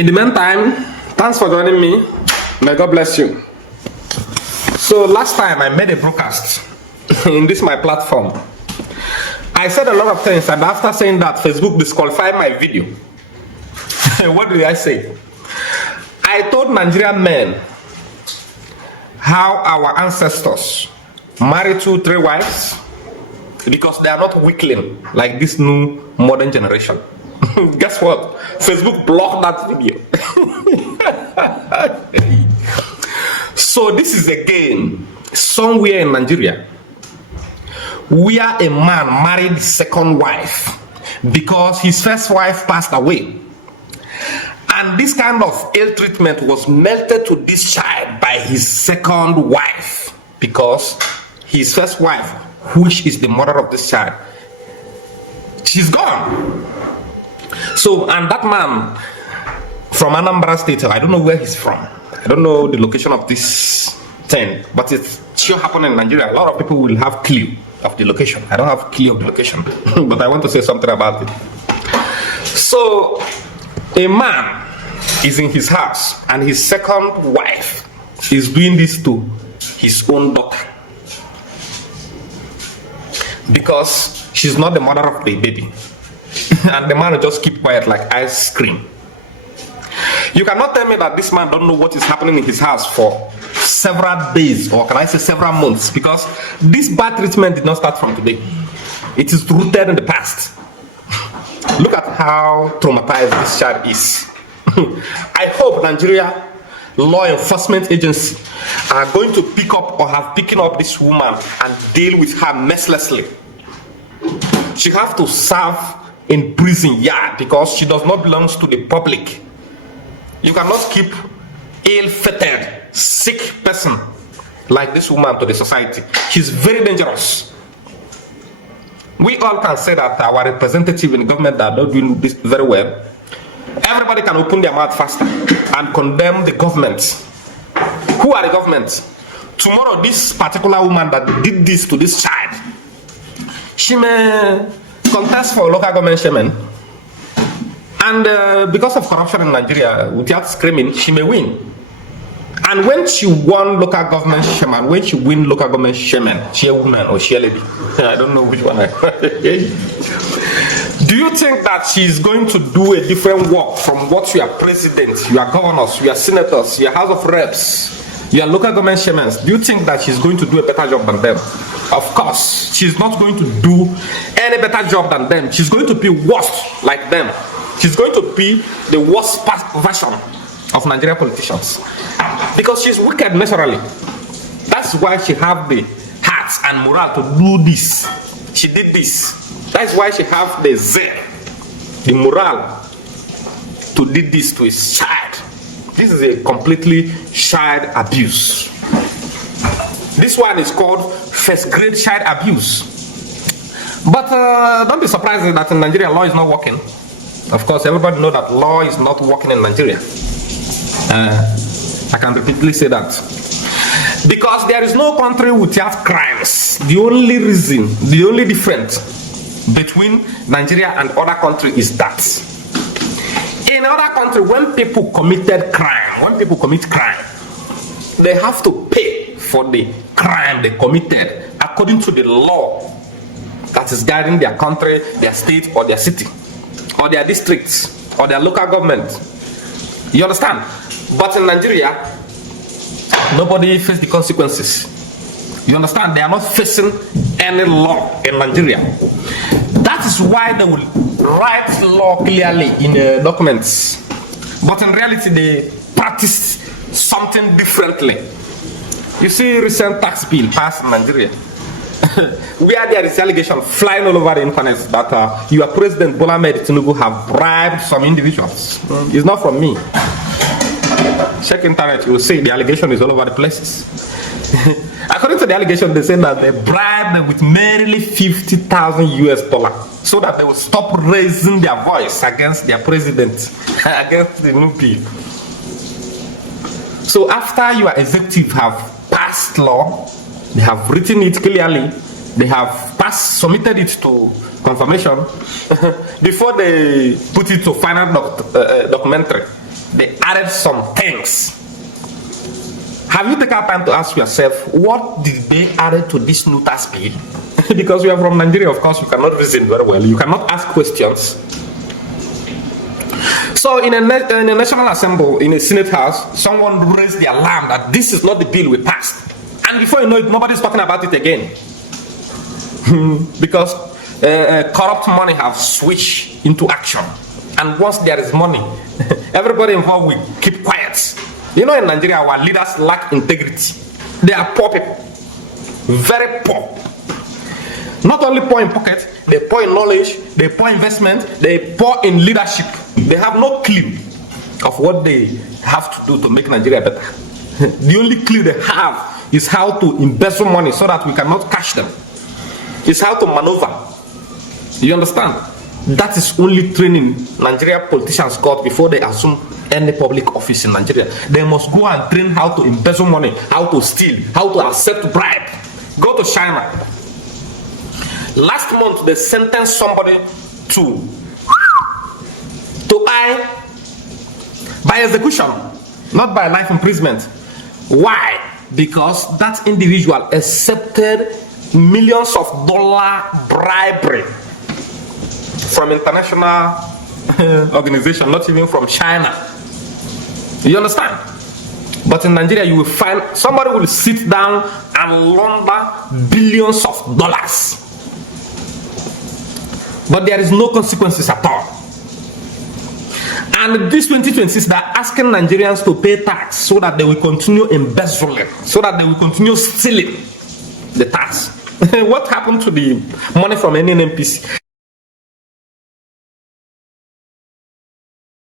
In the meantime, thanks for joining me. May God bless you. So last time I made a broadcast in this my platform. I said a lot of things, and after saying that, Facebook disqualified my video. What did I say? I told Nigerian men how our ancestors married 2-3 wives because they are not weakling like this new modern generation. Guess what? Facebook blocked that video. So this is again somewhere in Nigeria where a man married his second wife because his first wife passed away. And this kind of ill treatment was melted to this child by his second wife because his first wife, which is the mother of this child, she's gone. So, and that man from Anambra State, I don't know where he's from. I don't know the location of this thing, but it's sure happened in Nigeria. A lot of people will have clue of the location. I don't have clue of the location, but I want to say something about it. So, a man is in his house and his second wife is doing this to his own daughter because she's not the mother of the baby. And the man will just keep quiet like ice cream. You cannot tell me that this man don't know what is happening in his house for several days, or can I say several months, because this bad treatment did not start from today. It is rooted in the past. Look at how traumatized this child is. I hope Nigeria law enforcement agencies are going to pick up or have picking up this woman and deal with her mercilessly. She have to serve in prison yard because she does not belong to the public. You cannot keep ill-fated, sick person like this woman to the society. She's very dangerous. We all can say that our representative in government are not doing this very well. Everybody can open their mouth faster and condemn the government. Who are the government? Tomorrow, this particular woman that did this to this child, she may contest for local government chairman, and because of corruption in Nigeria, without screaming, she may win. And when she won local government chairman, when she win local government chairman, chairwoman or chairlady, I don't know which one. Do you think that she's going to do a different work from what your president, your governors, your senators, your house of reps, your local government chairmen? Do you think that she's going to do a better job than them? Of course, she's not going to do any better job than them. She's going to be worse like them. She's going to be the worst version of Nigerian politicians because she's wicked naturally. That's why she have the heart and morale to do this. She did this. That's why she have the zeal, the morale to do this to his child. This is a completely child abuse. This one is called first grade child abuse. But don't be surprised that in Nigeria law is not working. Of course, everybody knows that law is not working in Nigeria. I can repeatedly say that. Because there is no country without crimes. The only reason, the only difference between Nigeria and other countries is that in other countries, when people committed crime, when people commit crime, they have to pay for the crime they committed according to the law that is guiding their country, their state, or their city, or their districts, or their local government. You understand? But in Nigeria, nobody faces the consequences. You understand? They are not facing any law in Nigeria. That is why they will write law clearly in documents. But in reality, they practice something differently. You see recent tax bill passed in Nigeria, where there is allegation flying all over the internet that your president Bola Ahmed Tinubu have bribed some individuals. It's not from me. Check internet, you will see the allegation is all over the places. According to the allegation, they say that they bribed them with merely $50,000 so that they will stop raising their voice against their president, against the new bill. So after your executive have passed law, they have written it clearly, they have submitted it to confirmation before they put it to final documentary. they added some things. Have you taken time to ask yourself, what did they add to this new tax bill? Because you are from Nigeria, of course, you cannot reason very well. You cannot ask questions. So in a National Assembly, in a Senate House, someone raised the alarm that this is not the bill we passed. And before you know it, nobody's talking about it again. Because corrupt money have switched into action. And once there is money, everybody involved will keep quiet. You know, in Nigeria, our leaders lack integrity. They are poor people. Very poor. Not only poor in pocket, they poor in knowledge, they poor investment, they poor in leadership. They have no clue of what they have to do to make Nigeria better. The only clue they have is how to embezzle money so that we cannot catch them. It's how to maneuver. You understand? That is only training Nigeria politicians got before they assume any public office in Nigeria. They must go and train how to embezzle money, how to steal, how to accept bribe. Go to China. Last month they sentenced somebody to die by execution, not by life imprisonment. Why? Because that individual accepted millions of dollars bribery from international organization, not even from China. You understand? But in Nigeria, you will find somebody will sit down and launder billions of dollars. But there is no consequences at all. And this 2026, they're asking Nigerians to pay tax so that they will continue embezzling, so that they will continue stealing the tax. What happened to the money from any NPC?